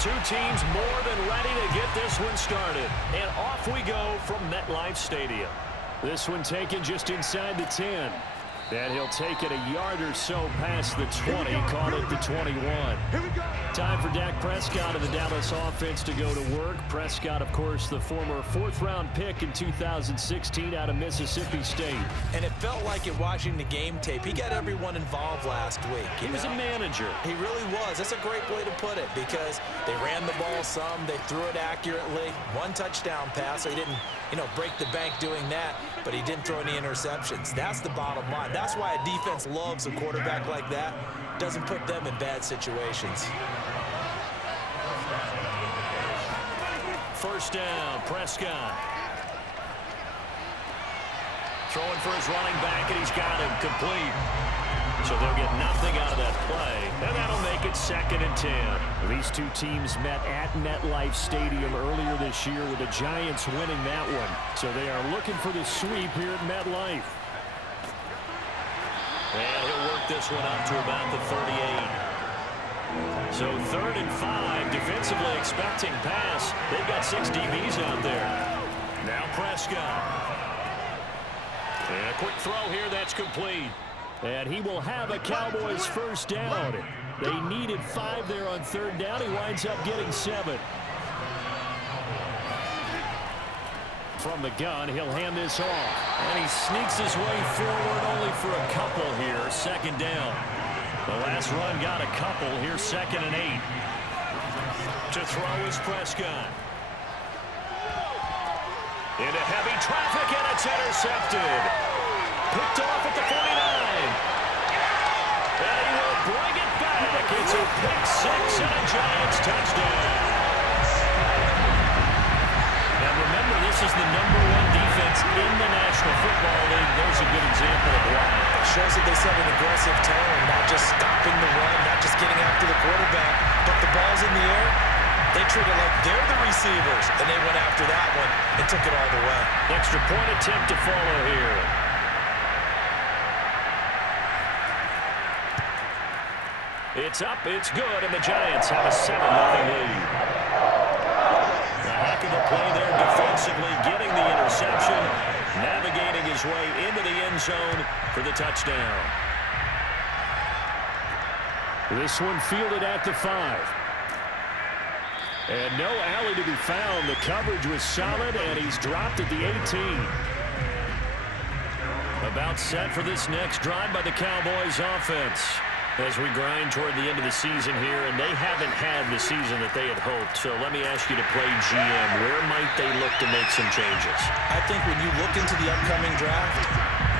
Two teams more than ready to get this one started. And off we go from MetLife Stadium. This one taken just inside the 10. And he'll take it a yard or so past the 20, call it the 21. Time for Dak Prescott of the Dallas offense to go to work. Prescott, of course, the former fourth-round pick in 2016 out of Mississippi State. And it felt like it watching the game tape. He got everyone involved last week. He was a manager. He really was. That's a great way to put it because they ran the ball some. They threw it accurately. One touchdown pass. So he didn't, break the bank doing that, but he didn't throw any interceptions. That's the bottom line. That's why a defense loves a quarterback like that. Doesn't put them in bad situations. First down, Prescott. Throwing for his running back, and he's got him complete. So they'll get nothing out of that play, and that'll make it 2nd and 10. These two teams met at MetLife Stadium earlier this year with the Giants winning that one. So they are looking for the sweep here at MetLife. And he'll work this one out to about the 38. So 3rd and 5, defensively expecting pass. They've got 6 DBs out there. Now Prescott. And a quick throw here that's complete. And he will have a Cowboys first down. They needed 5 there on 3rd down. He winds up getting 7. From the gun, he'll hand this off. And he sneaks his way forward only for a couple here. 2nd down. The last run got a couple. Here's 2nd and 8. To throw is Prescott. Into heavy traffic, and it's intercepted. Picked off at the 49. And he will bring it back. It's a pick 6 and a Giants touchdown. Now remember, this is the #1 defense in the National Football League. There's a good example of why. It shows that they set an aggressive tone, not just stopping the run, not just getting after the quarterback, but the ball's in the air. They treat it like they're the receivers, and they went after that one and took it all the way. Extra point attempt to follow here. It's up, it's good, and the Giants have a 7-0 lead. A heck of a play there defensively, getting the interception, navigating his way into the end zone for the touchdown. This one fielded at the 5. And no alley to be found. The coverage was solid, and he's dropped at the 18. About set for this next drive by the Cowboys offense. As we grind toward the end of the season here, and they haven't had the season that they had hoped. So let me ask you to play GM. Where might they look to make some changes? I think when you look into the upcoming draft,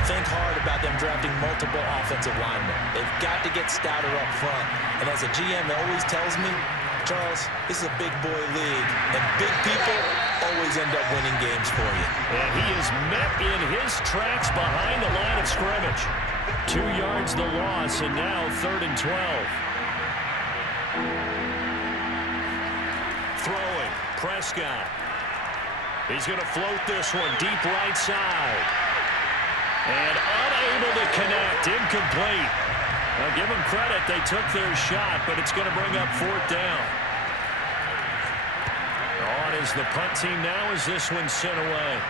think hard about them drafting multiple offensive linemen. They've got to get stouter up front. And as a GM always tells me, Charles, this is a big boy league, and big people always end up winning games for you. And he is met in his tracks behind the line of scrimmage. 2 yards the loss, and now 3rd and 12. Throwing, Prescott. He's going to float this one deep right side. And unable to connect, incomplete. I'll give them credit, they took their shot, but it's going to bring up 4th down. On is the punt team now as this one's sent away.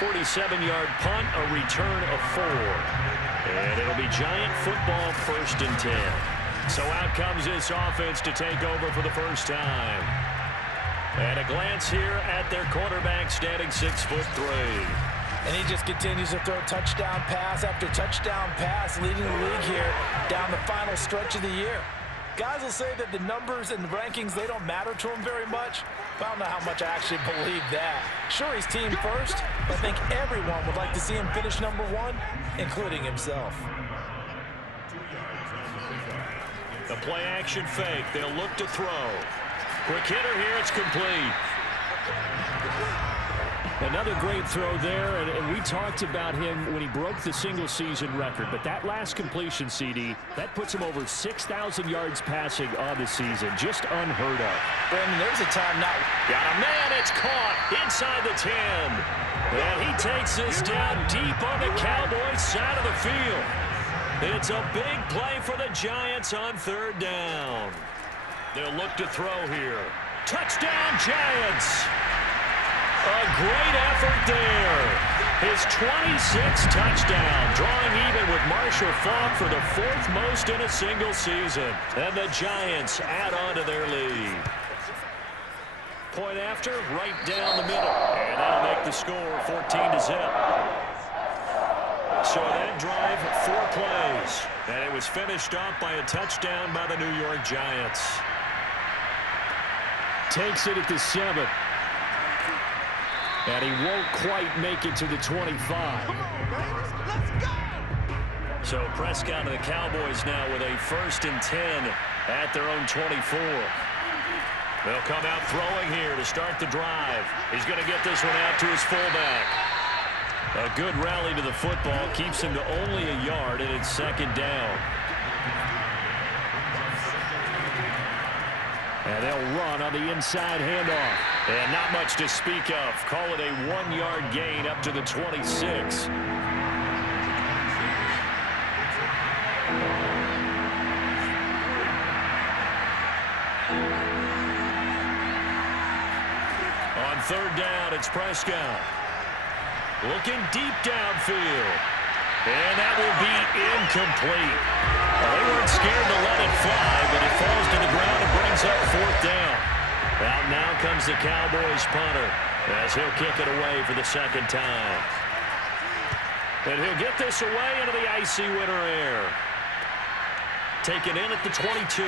47-yard punt, a return of 4. And it'll be Giant football 1st and 10. So out comes this offense to take over for the first time. And a glance here at their quarterback standing 6'3". And he just continues to throw touchdown pass after touchdown pass, leading the league here down the final stretch of the year. Guys will say that the numbers and the rankings, they don't matter to him very much. But I don't know how much I actually believe that. Sure, he's team first, but I think everyone would like to see him finish #1, including himself. The play action fake. They'll look to throw. Quick hitter here. It's complete. Another great throw there, and we talked about him when he broke the single-season record. But that last completion, CD, that puts him over 6,000 yards passing on the season. Just unheard of. Brandon, there's a time not. Got a man. It's caught inside the 10. And he takes this down deep on the Cowboys side of the field. It's a big play for the Giants on third down. They'll look to throw here. Touchdown, Giants! A great effort there. His 26th touchdown, drawing even with Marshall Faulk for the 4th most in a single season. And the Giants add on to their lead. Point after, right down the middle. And that'll make the score 14-0. So that drive, 4 plays. And it was finished off by a touchdown by the New York Giants. Takes it at the 7. And he won't quite make it to the 25. Come on, baby. Let's go! So Prescott and the Cowboys now with a 1st and 10 at their own 24. They'll come out throwing here to start the drive. He's going to get this one out to his fullback. A good rally to the football keeps him to only a yard, and it's 2nd down. And they'll run on the inside handoff. And not much to speak of. Call it a 1-yard gain up to the 26. On 3rd down, it's Prescott. Looking deep downfield. And that will be incomplete. Well, they weren't scared to let it fly, but it falls to the ground and brings up 4th down. Out now comes the Cowboys punter as he'll kick it away for the 2nd time. And he'll get this away into the icy winter air. Taken in at the 22.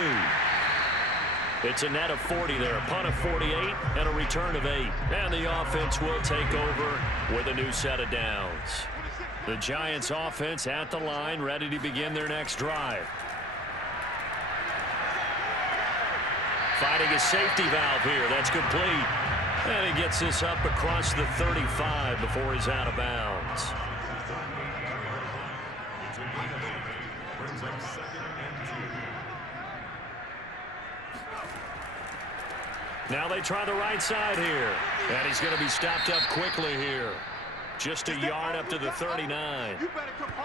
It's a net of 40 there, a punt of 48 and a return of 8. And the offense will take over with a new set of downs. The Giants offense at the line, ready to begin their next drive. Fighting a safety valve here. That's complete. And he gets this up across the 35 before he's out of bounds. Now they try the right side here. And he's going to be stopped up quickly here. Just a yard up to the 39.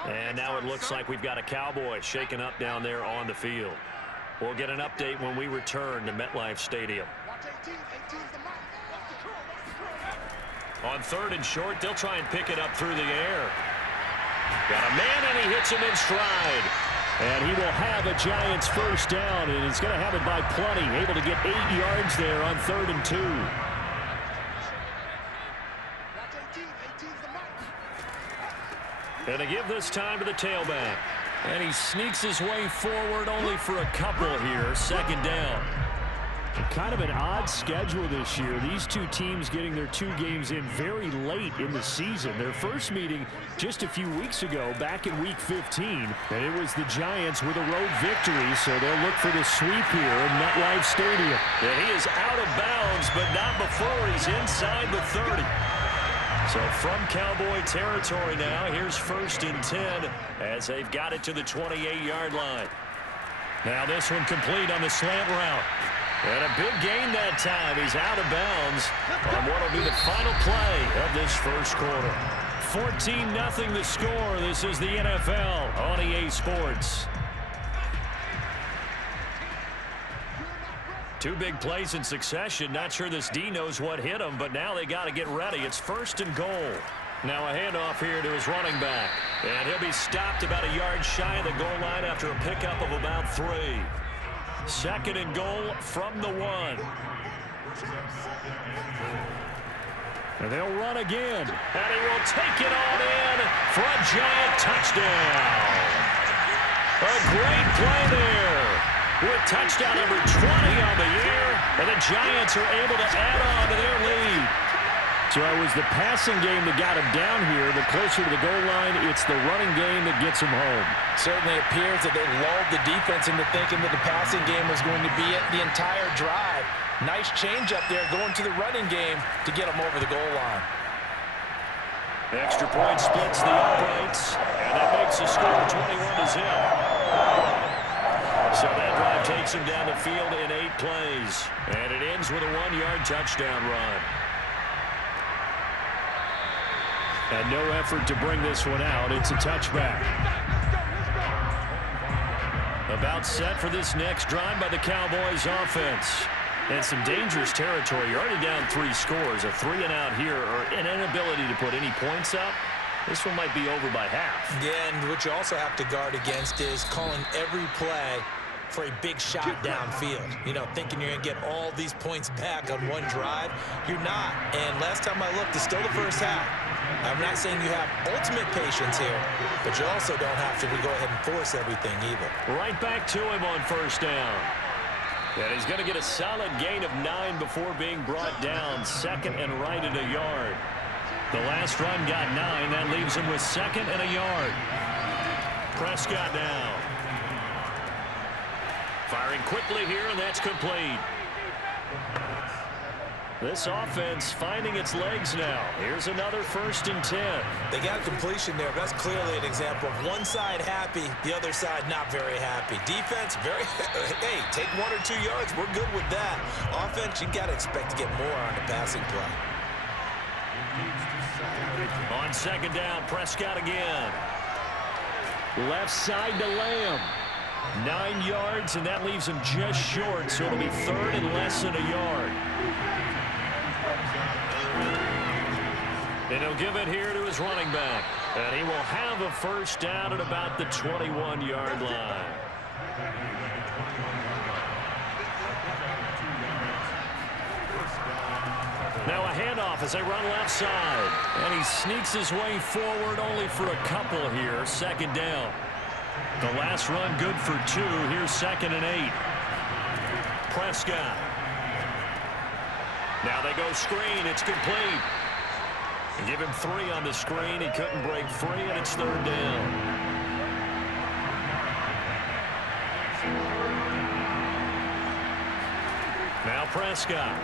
And now it looks like we've got a Cowboy shaken up down there on the field. We'll get an update when we return to MetLife Stadium. On 3rd and short, they'll try and pick it up through the air. Got a man, and he hits him in stride. And he will have a Giants 1st down, and he's going to have it by plenty. Able to get 8 yards there on 3rd and 2. And they give this time to the tailback. And he sneaks his way forward only for a couple here. 2nd down. Kind of an odd schedule this year. These two teams getting their 2 games in very late in the season. Their first meeting just a few weeks ago, back in Week 15. And it was the Giants with a road victory, so they'll look for the sweep here in MetLife Stadium. And he is out of bounds, but not before he's inside the 30. So from Cowboy territory now, here's 1st and 10 as they've got it to the 28-yard line. Now this one complete on the slant route. And a big gain that time. He's out of bounds on what will be the final play of this 1st quarter. 14-0 the score. This is the NFL on EA Sports. 2 big plays in succession. Not sure this D knows what hit him, but now they got to get ready. It's 1st and goal. Now a handoff here to his running back. And he'll be stopped about a yard shy of the goal line after a pickup of about 3. 2nd and goal from the 1. And they'll run again. And he will take it on in for a Giant touchdown. A great play there. With touchdown number 20 on the year. And the Giants are able to add on to their lead. So it was the passing game that got him down here, but closer to the goal line, it's the running game that gets him home. Certainly appears that they lulled the defense into thinking that the passing game was going to be it the entire drive. Nice change up there going to the running game to get him over the goal line. The extra point splits the uprights, and that makes the score 21-0. So that drive takes him down the field in 8 plays, and it ends with a 1-yard touchdown run. And no effort to bring this one out. It's a touchback. About set for this next drive by the Cowboys offense. And some dangerous territory. You're already down 3 scores. A 3 and out here, or an inability to put any points up. This one might be over by half. Yeah, and what you also have to guard against is calling every play for a big shot downfield. You know, thinking you're going to get all these points back on one drive. You're not. And last time I looked, it's still the first half. I'm not saying you have ultimate patience here, but you also don't have to go ahead and force everything either. Right back to him on first down. And he's going to get a solid gain of 9 before being brought down. Second and right at a yard. The last run got 9. That leaves him with second and a yard. Prescott now. Firing quickly here, and that's complete. This offense finding its legs now. Here's another 1st and 10. They got a completion there, but that's clearly an example of one side happy, the other side not very happy. Defense, very, hey, take 1 or 2 yards. We're good with that. Offense, you got to expect to get more on the passing play. On second down, Prescott again. Left side to Lamb. 9 yards, and that leaves him just short, so it'll be 3rd and less than a yard. And he'll give it here to his running back. And he will have a first down at about the 21-yard line. Now a handoff as they run left side. And he sneaks his way forward only for a couple here. Second down. The last run good for 2. Here's 2nd and 8. Prescott. Now they go screen. It's complete. Give him 3 on the screen. He couldn't break free, and it's 3rd down. Now Prescott.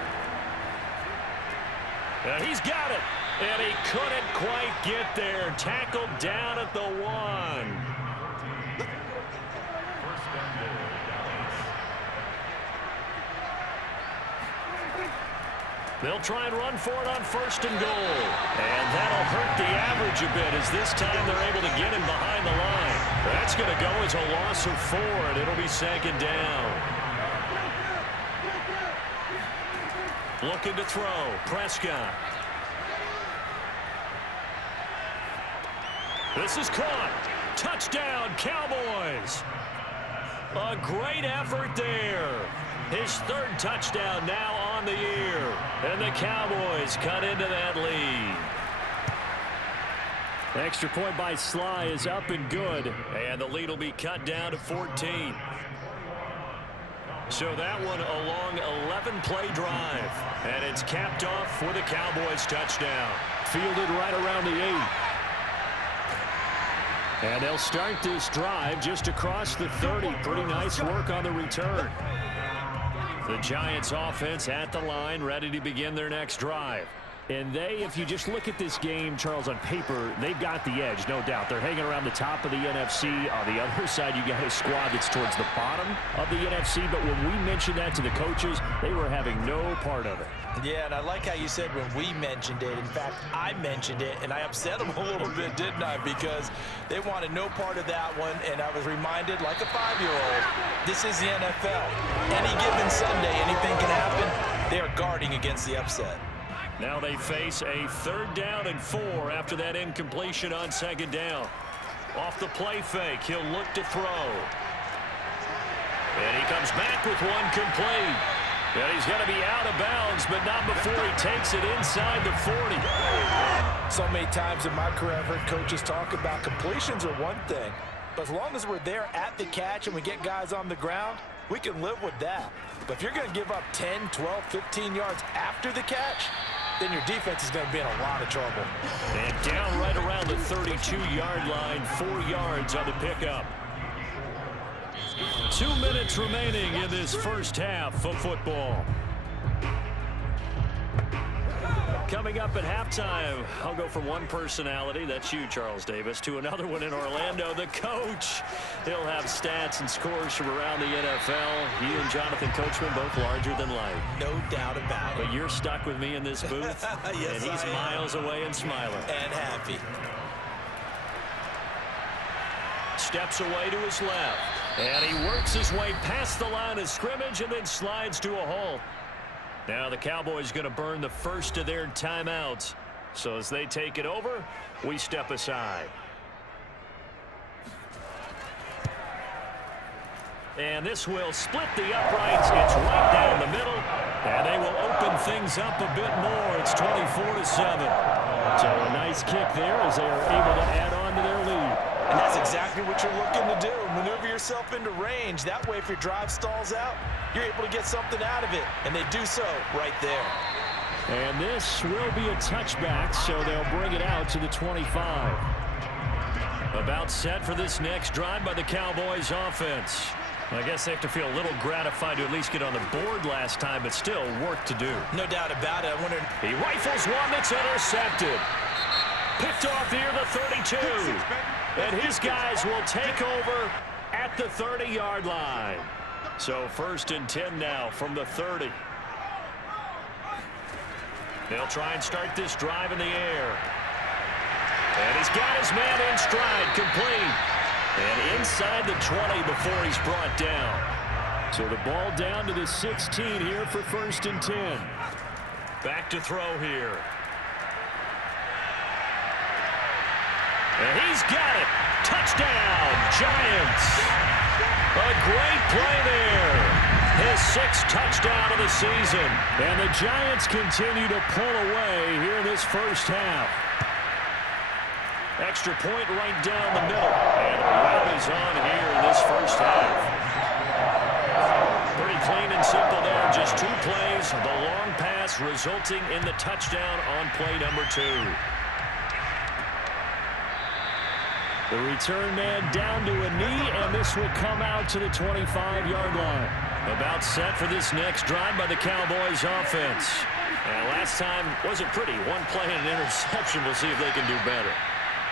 And he's got it. And he couldn't quite get there. Tackled down at the 1. They'll try and run for it on 1st and goal. And that'll hurt the average a bit as this time they're able to get him behind the line. That's going to go as a loss of 4, and it'll be 2nd down. Looking to throw. Prescott. This is caught. Touchdown, Cowboys. A great effort there. His 3rd touchdown now on the year. And the Cowboys cut into that lead. The extra point by Sly is up and good. And the lead will be cut down to 14. So that one a long 11-play drive. And it's capped off for the Cowboys touchdown. Fielded right around the 8. And they'll start this drive just across the 30. Pretty nice work on the return. The Giants offense at the line, ready to begin their next drive. And they, if you just look at this game, Charles, on paper, they've got the edge, no doubt. They're hanging around the top of the NFC. On the other side, you got a squad that's towards the bottom of the NFC. But when we mentioned that to the coaches, they were having no part of it. Yeah, and I like how you said when we mentioned it. In fact, I mentioned it, and I upset them a little bit, didn't I? Because they wanted no part of that one, and I was reminded, like a 5-year-old, this is the NFL. Any given Sunday, anything can happen. They are guarding against the upset. Now they face a 3rd down and 4 after that incompletion on 2nd down. Off the play fake, he'll look to throw. And he comes back with one complete. And he's going to be out of bounds, but not before he takes it inside the 40. So many times in my career, I've heard coaches talk about completions are one thing. But as long as we're there at the catch and we get guys on the ground, we can live with that. But if you're going to give up 10, 12, 15 yards after the catch, then your defense is going to be in a lot of trouble. And down right around the 32-yard line, 4 yards on the pickup. 2 minutes remaining in this first half of football. Coming up at halftime, I'll go from one personality, that's you, Charles Davis, to another one in Orlando, the coach. He'll have stats and scores from around the NFL. He and Jonathan Coachman both larger than life. No doubt about it. But you're stuck with me in this booth, yes, and he's miles away and smiling. And happy. Steps away to his left. And he works his way past the line of scrimmage and then slides to a halt. Now the Cowboys going to burn the first of their timeouts. So as they take it over, we step aside. And this will split the uprights. It's right down the middle. And they will open things up a bit more. It's 24-7. So a nice kick there as they are able to add on to their lead. And that's exactly what you're looking to do. Maneuver yourself into range. That way, if your drive stalls out, you're able to get something out of it. And they do so right there. And this will be a touchback, so they'll bring it out to the 25. About set for this next drive by the Cowboys offense. I guess they have to feel a little gratified to at least get on the board last time, but still work to do. No doubt about it. I wonder. He rifles one that's intercepted. Picked off near the 32. And his guys will take over at the 30-yard line. So 1st and 10 now from the 30. They'll try and start this drive in the air. And he's got his man in stride, complete. And inside the 20 before he's brought down. So the ball down to the 16 here for 1st and 10. Back to throw here. And he's got it. Touchdown, Giants. A great play there. His 6th touchdown of the season. And the Giants continue to pull away here in this first half. Extra point right down the middle. And the run is on here in this first half. Pretty clean and simple there. Just 2 plays. The long pass resulting in the touchdown on play number 2. The return man down to a knee, and this will come out to the 25-yard line. About set for this next drive by the Cowboys offense. And last time wasn't pretty. 1 play and an interception. We'll see if they can do better.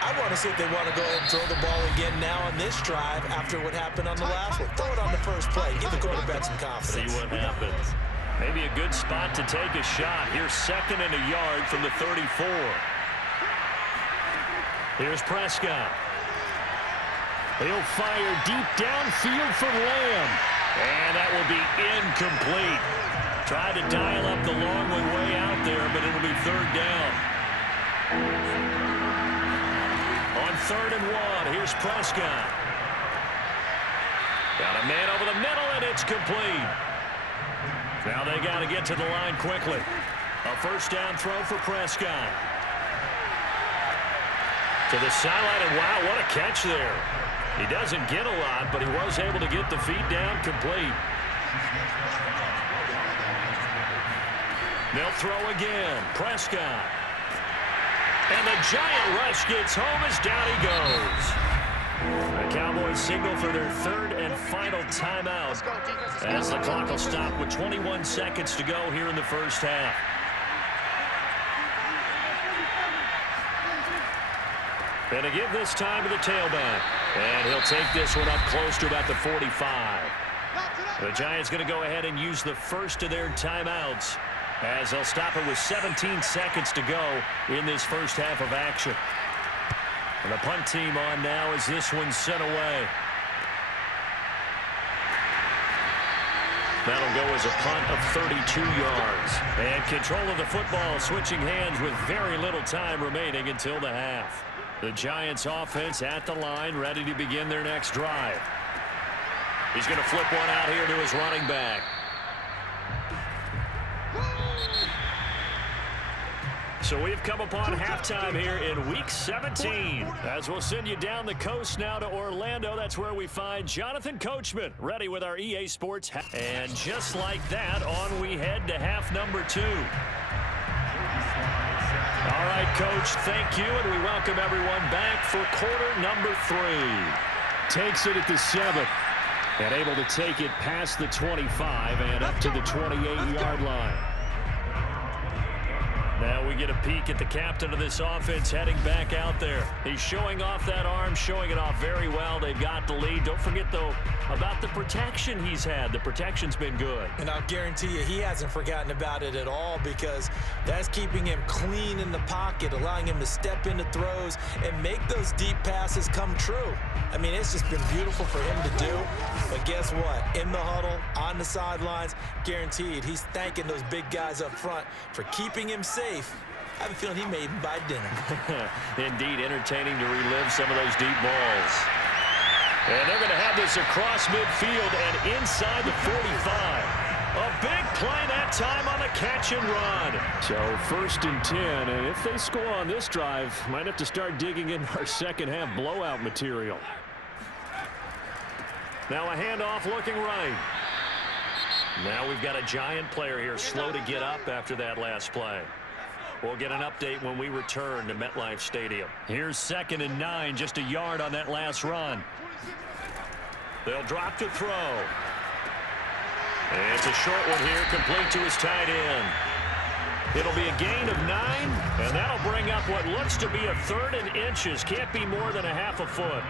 I want to see if they want to go ahead and throw the ball again now on this drive after what happened on the last one. Throw it on the first play. Give the quarterback some confidence. See what happens. Maybe a good spot to take a shot. Here's 2nd and a yard from the 34. Here's Prescott. He'll fire deep downfield for Lamb. And that will be incomplete. Tried to dial up the long way out there, but it'll be 3rd down. On 3rd and 1, here's Prescott. Got a man over the middle, and it's complete. Now they got to get to the line quickly. A 1st down throw for Prescott. To the sideline, and wow, what a catch there. He doesn't get a lot, but he was able to get the feet down complete. They'll throw again. Prescott. And the giant rush gets home as down he goes. The Cowboys signal for their 3rd and final timeout as the clock will stop with 21 seconds to go here in the first half. And to give this time to the tailback. And he'll take this one up close to about the 45. The Giants going to go ahead and use the first of their timeouts as they'll stop it with 17 seconds to go in this first half of action. And the punt team on now as this one's sent away. That'll go as a punt of 32 yards. And control of the football switching hands with very little time remaining until the half. The Giants offense at the line, ready to begin their next drive. He's going to flip one out here to his running back. So we've come upon halftime here in Week 17. As we'll send you down the coast now to Orlando. That's where we find Jonathan Coachman ready with our EA Sports. And just like that, on we head to half number 2. All right, Coach, thank you, and we welcome everyone back for quarter number 3. Takes it at the 7, and able to take it past the 25 and up to the 28-yard line. Now we get a peek at the captain of this offense heading back out there. He's showing off that arm, showing it off very well. They've got the lead. Don't forget, though, about the protection he's had. The protection's been good. And I'll guarantee you he hasn't forgotten about it at all, because that's keeping him clean in the pocket, allowing him to step into throws and make those deep passes come true. I mean, it's just been beautiful for him to do. But guess what? In the huddle, on the sidelines, guaranteed he's thanking those big guys up front for keeping him safe. I have a feeling he made him buy dinner. Indeed, entertaining to relive some of those deep balls. And they're going to have this across midfield and inside the 45. A big play that time on the catch and run. So 1st and 10, and if they score on this drive, might have to start digging in our second half blowout material. Now a handoff looking right. Now we've got a giant player here, slow to get up after that last play. We'll get an update when we return to MetLife Stadium. Here's 2nd and 9, just a yard on that last run. They'll drop to throw. And it's a short one here, complete to his tight end. It'll be a gain of 9, and that'll bring up what looks to be a 3rd and inches. Can't be more than a half a foot.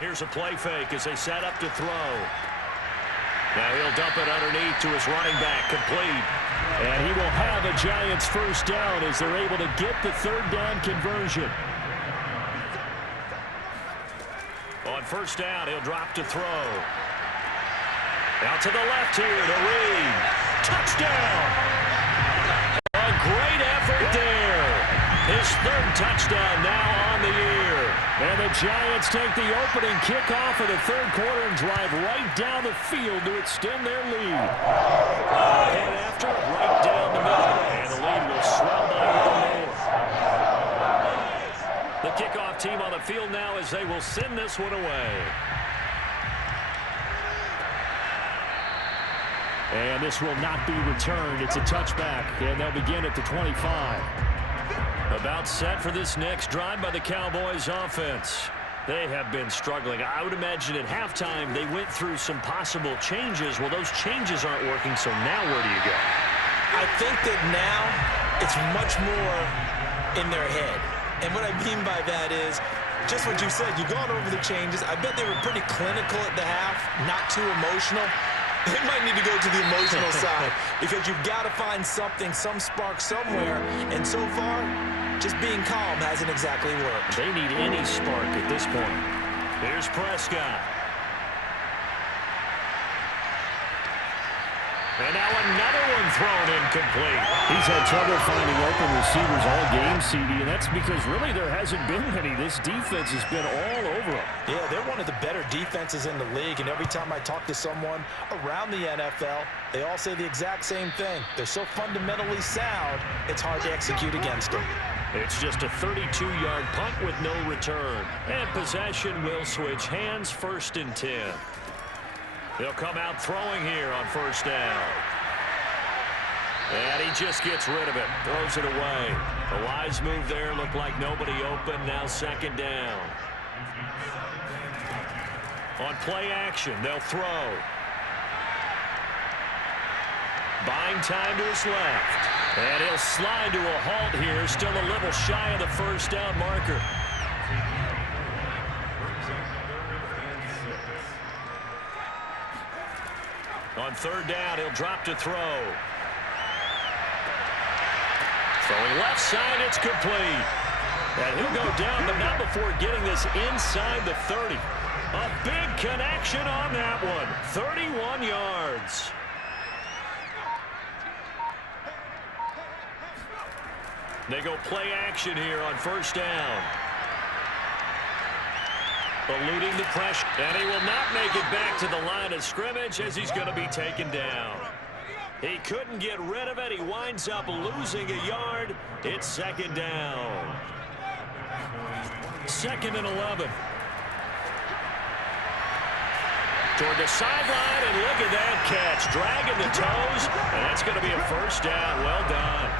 Here's a play fake as they set up to throw. Now he'll dump it underneath to his running back, complete. And he will have a Giants first down as they're able to get the 3rd down conversion. On 1st down, he'll drop to throw. Out to the left here to Reed. Touchdown! A great effort there. His 3rd touchdown now on the year. And the Giants take the opening kickoff of the 3rd quarter and drive right down the field to extend their lead. And after, right down the middle. And the lead will swell by 1 more. The kickoff team on the field now as they will send this one away. And this will not be returned. It's a touchback, and they'll begin at the 25. About set for this next drive by the Cowboys offense. They have been struggling. I would imagine at halftime they went through some possible changes. Well, those changes aren't working, so now where do you go? I think that now it's much more in their head. And what I mean by that is just what you said. You've gone over the changes. I bet they were pretty clinical at the half, not too emotional. They might need to go to the emotional side because you've got to find something, some spark somewhere. And so far, just being calm hasn't exactly worked. They need any spark at this point. Here's Prescott. And now another one thrown incomplete. He's had trouble finding open receivers all game, CD, and that's because really there hasn't been many. This defense has been all over them. Yeah, they're one of the better defenses in the league, and every time I talk to someone around the NFL, they all say the exact same thing. They're so fundamentally sound, it's hard to execute against them. It's just a 32-yard punt with no return. And possession will switch hands, 1st and 10. He'll come out throwing here on 1st down. And he just gets rid of it, throws it away. A wise move there, looked like nobody open, now 2nd down. On play action, they'll throw. Buying time to his left. And he'll slide to a halt here, still a little shy of the 1st down marker. On 3rd down, he'll drop to throw. Throwing left side, it's complete. And he'll go down, but not before getting this inside the 30. A big connection on that one. 31 yards. They go play action here on 1st down. Eluding the pressure, and he will not make it back to the line of scrimmage as he's going to be taken down. He couldn't get rid of it. He winds up losing a yard. It's 2nd down. 2nd and 11. Toward the sideline, and look at that catch. Dragging the toes, and that's going to be a 1st down. Well done.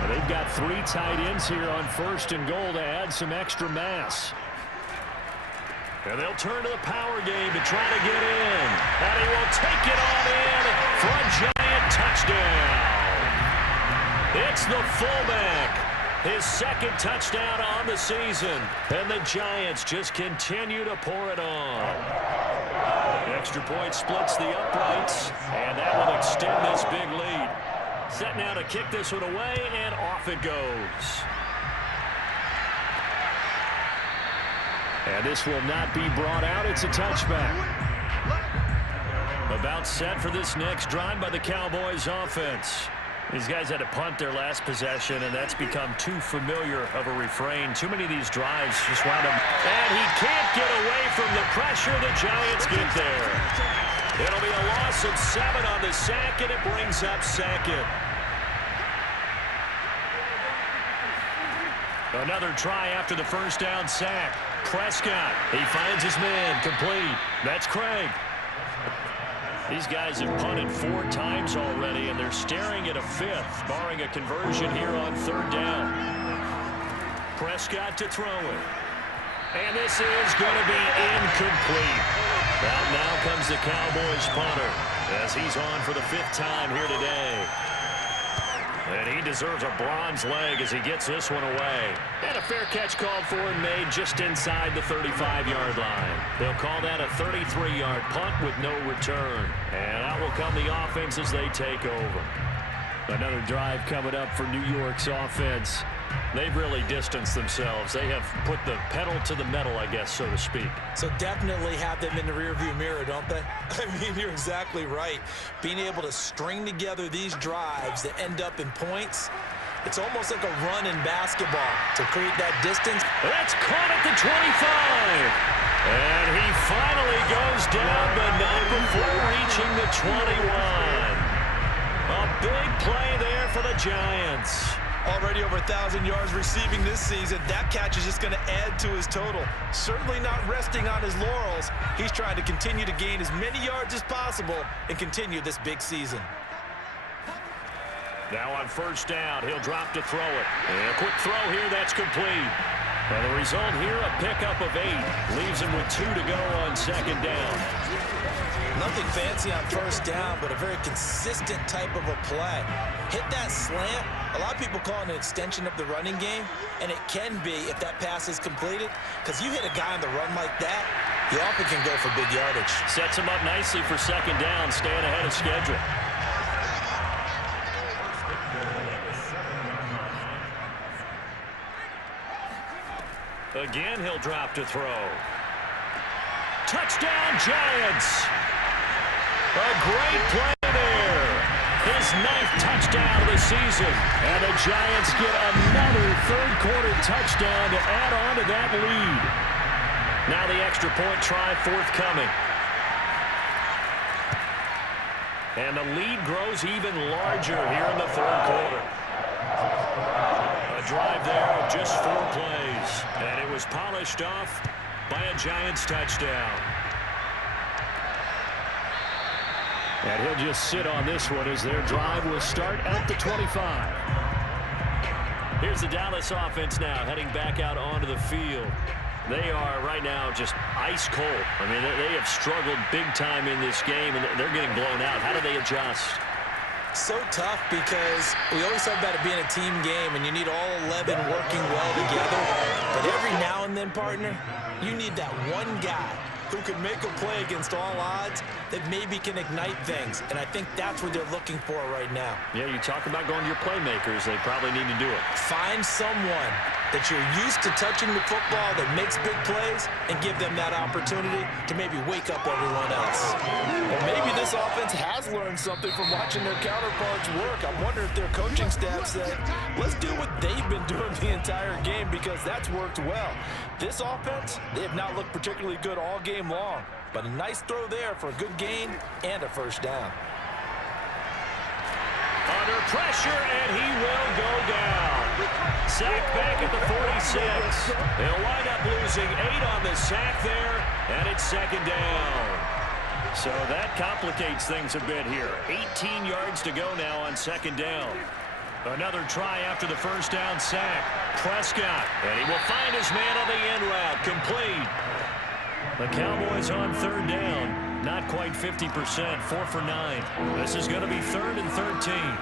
Well, they've got 3 tight ends here on 1st and goal to add some extra mass. And they'll turn to the power game to try to get in. And he will take it on in for a Giant touchdown. It's the fullback. His second touchdown on the season. And the Giants just continue to pour it on. Extra point splits the uprights. And that will extend this big lead. Set now to kick this one away, and off it goes. And this will not be brought out. It's a touchback. About set for this next drive by the Cowboys offense. These guys had to punt their last possession, and that's become too familiar of a refrain. Too many of these drives just wound up. And he can't get away from the pressure. The Giants get there. It'll be a loss of 7 on the sack, and it brings up second. Another try after the first down sack. Prescott, he finds his man, complete. That's Craig. These guys have punted 4 times already, and they're staring at a 5th, barring a conversion here on 3rd down. Prescott to throw it. And this is going to be incomplete. Out now comes the Cowboys punter, as he's on for the 5th time here today. And he deserves a bronze leg as he gets this one away. And a fair catch called for and made just inside the 35-yard line. They'll call that a 33-yard punt with no return. And out will come the offense as they take over. Another drive coming up for New York's offense. They've really distanced themselves. They have put the pedal to the metal, I guess, so to speak. So definitely have them in the rearview mirror, don't they? I mean, you're exactly right. Being able to string together these drives that end up in points, it's almost like a run in basketball to create that distance. That's caught at the 25. And he finally goes down, but not before reaching the 21. A big play there for the Giants. Already over 1,000 yards receiving this season. That catch is just going to add to his total. Certainly not resting on his laurels. He's trying to continue to gain as many yards as possible and continue this big season. Now on first down, he'll drop to throw it. And a quick throw here, that's complete. And the result here, a pickup of 8. Leaves him with 2 to go on second down. Nothing fancy on first down, but a very consistent type of a play. Hit that slant. A lot of people call it an extension of the running game, and it can be if that pass is completed, because you hit a guy on the run like that, you often can go for big yardage. Sets him up nicely for second down, staying ahead of schedule. Again, he'll drop to throw. Touchdown, Giants! A great play there. His 9th touchdown of the season. And the Giants get another third-quarter touchdown to add on to that lead. Now the extra point try forthcoming. And the lead grows even larger here in the 3rd quarter. A drive there of just 4 plays. And it was polished off by a Giants touchdown. And he'll just sit on this one as their drive will start at the 25. Here's the Dallas offense now heading back out onto the field. They are right now just ice cold. I mean, they have struggled big time in this game, and they're getting blown out. How do they adjust? So tough because we always talk about it being a team game, and you need all 11 working well together. But every now and then, partner, you need that one guy who can make a play against all odds that maybe can ignite things. And I think that's what they're looking for right now. Yeah, you talk about going to your playmakers. They probably need to do it. Find someone that you're used to touching the football that makes big plays and give them that opportunity to maybe wake up everyone else. Or maybe this offense has learned something from watching their counterparts work. I wonder if their coaching staff said, let's do what they've been doing the entire game, because that's worked well. This offense, they have not looked particularly good all game long, but a nice throw there for a good gain and a first down. Under pressure, and he will go down. Sacked back at the 46. They'll wind up losing 8 on the sack there, and it's second down. So that complicates things a bit here. 18 yards to go now on second down. Another try after the first down sack. Prescott, and he will find his man on the end route. Complete. The Cowboys on third down. Not quite 50%, 4 for 9. This is going to be 3rd and 13.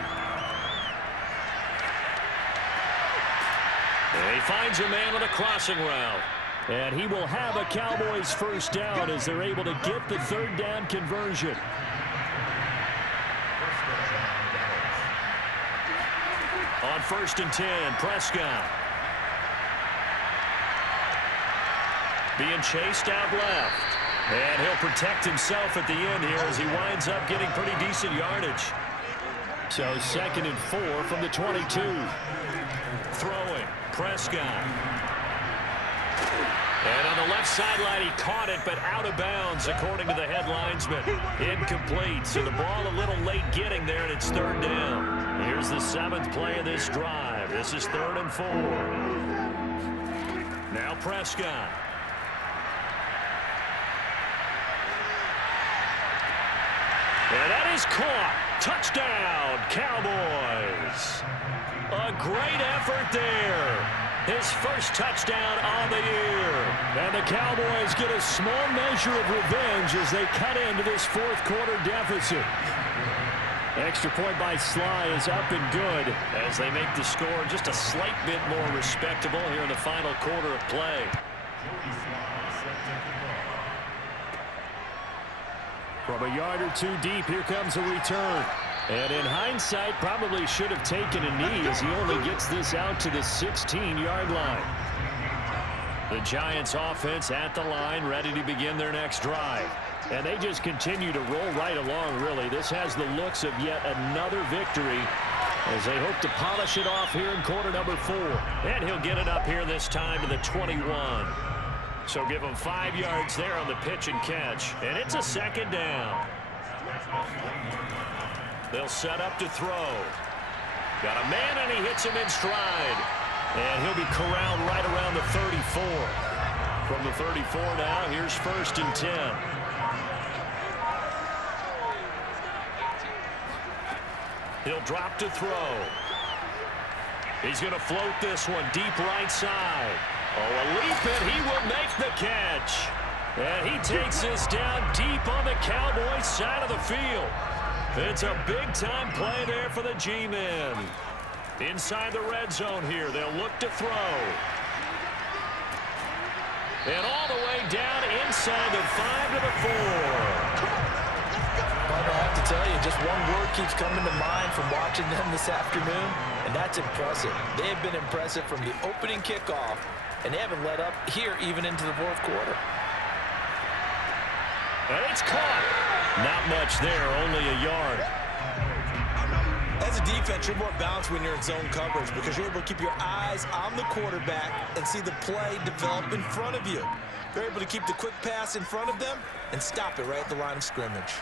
And he finds a man on a crossing route. And he will have a Cowboys first down as they're able to get the third down conversion. On 1st and 10, Prescott. Being chased out left. And he'll protect himself at the end here as he winds up getting pretty decent yardage. So 2nd and 4 from the 22. Throwing, Prescott. And on the left sideline, he caught it, but out of bounds, according to the head linesman. Incomplete, so the ball a little late getting there, and it's 3rd down. Here's the 7th play of this drive. This is 3rd and 4. Now Prescott. And that is caught. Touchdown, Cowboys. A great effort there. His first touchdown on the year. And the Cowboys get a small measure of revenge as they cut into this 4th quarter deficit. Extra point by Sly is up and good as they make the score just a slight bit more respectable here in the final quarter of play. From a yard or two deep, here comes a return. And in hindsight, probably should have taken a knee as he only gets this out to the 16-yard line. The Giants offense at the line, ready to begin their next drive. And they just continue to roll right along, really. This has the looks of yet another victory as they hope to polish it off here in quarter number 4. And he'll get it up here this time to the 21. So give him 5 yards there on the pitch and catch. And it's a 2nd down. They'll set up to throw. Got a man, and he hits him in stride. And he'll be corralled right around the 34. From the 34 now, here's 1st and 10. He'll drop to throw. He's going to float this one deep right side. Oh, a leap, and he will make the catch. And he takes this down deep on the Cowboys side of the field. It's a big-time play there for the G-men. Inside the red zone here, they'll look to throw. And all the way down inside the 5 to the 4. But I have to tell you, just one word keeps coming to mind from watching them this afternoon, and that's impressive. They have been impressive from the opening kickoff, and they haven't let up here even into the 4th quarter. And it's caught. Not much there, only a yard. As a defense, you're more balanced when you're in zone coverage because you're able to keep your eyes on the quarterback and see the play develop in front of you. You're able to keep the quick pass in front of them and stop it right at the line of scrimmage.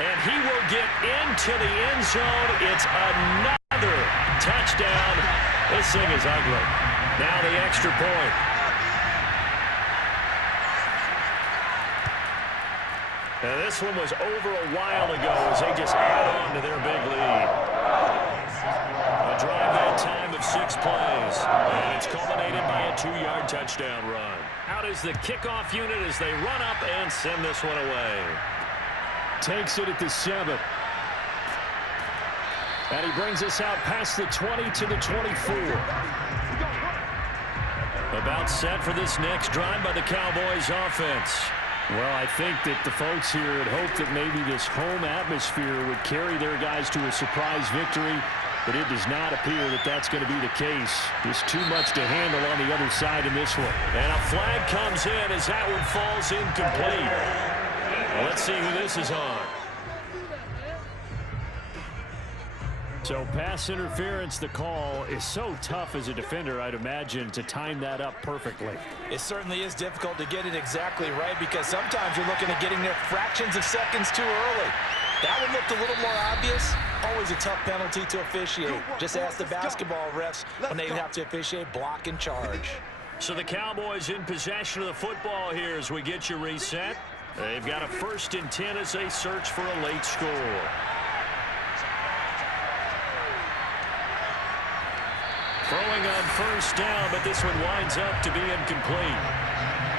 And he will get into the end zone. It's another touchdown. This thing is ugly. Now the extra point. Now this one was over a while ago as they just add on to their big lead. A drive that time of 6 plays. And it's culminated by a 2-yard touchdown run. Out is the kickoff unit as they run up and send this one away. Takes it at the 7. And he brings us out past the 20 to the 24. About set for this next drive by the Cowboys offense. Well, I think that the folks here had hoped that maybe this home atmosphere would carry their guys to a surprise victory, but it does not appear that that's going to be the case. There's too much to handle on the other side in this one. And a flag comes in as that one falls incomplete. Well, let's see who this is on. So pass interference, the call is so tough as a defender, I'd imagine, to time that up perfectly. It certainly is difficult to get it exactly right because sometimes you're looking at getting there fractions of seconds too early. That one looked a little more obvious. Always a tough penalty to officiate. Just ask the basketball refs when they have to officiate block and charge. So the Cowboys in possession of the football here as we get you reset. They've got a 1st and 10 as they search for a late score. Throwing on 1st down, but this one winds up to be incomplete.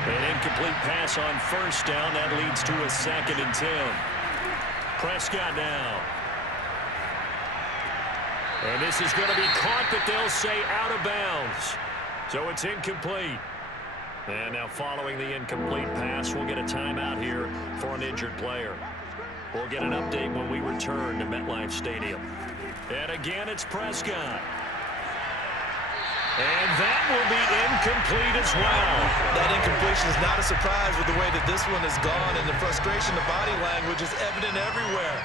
An incomplete pass on 1st down. That leads to a 2nd and 10. Prescott now. And this is going to be caught, but they'll say out of bounds. So it's incomplete. And now following the incomplete pass, we'll get a timeout here for an injured player. We'll get an update when we return to MetLife Stadium. And again, it's Prescott. And that will be incomplete as well. That incompletion is not a surprise with the way that this one has gone, and the frustration, the body language is evident everywhere.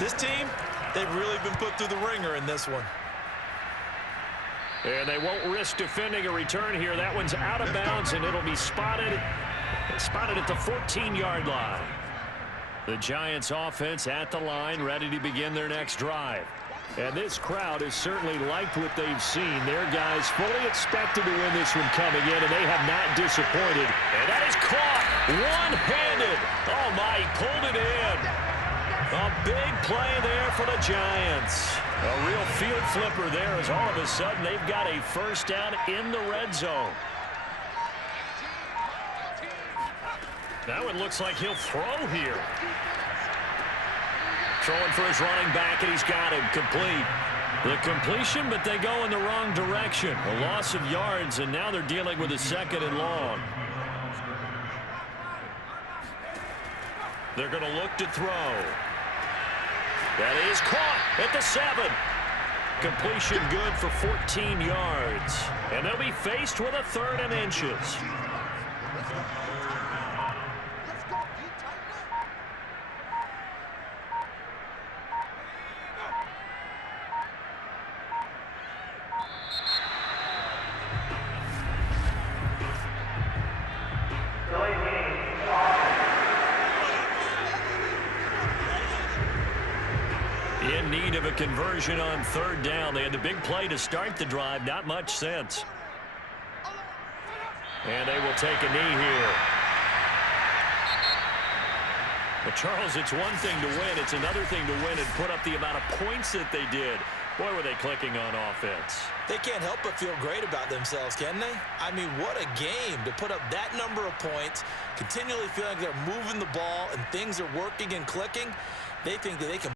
This team, they've really been put through the ringer in this one. And they won't risk defending a return here. That one's out of bounds, and it'll be spotted at the 14-yard line. The Giants offense at the line, ready to begin their next drive. And this crowd has certainly liked what they've seen. Their guys fully expected to win this one coming in, and they have not disappointed. And that is caught one-handed. Oh, my, he pulled it in. A big play there for the Giants. A real field flipper there as all of a sudden they've got a first down in the red zone. Now it looks like he'll throw here. Throwing for his running back, and he's got him complete. The completion, but they go in the wrong direction. A loss of yards, and now they're dealing with a 2nd and long. They're going to look to throw. That is caught at the 7. Completion good for 14 yards. And they'll be faced with a 3rd and inches. In need of a conversion on 3rd down. They had the big play to start the drive. Not much sense. And they will take a knee here. But Charles, it's one thing to win. It's another thing to win and put up the amount of points that they did. Boy, were they clicking on offense. They can't help but feel great about themselves, can they? I mean, what a game to put up that number of points, continually feeling like they're moving the ball and things are working and clicking. They think that they can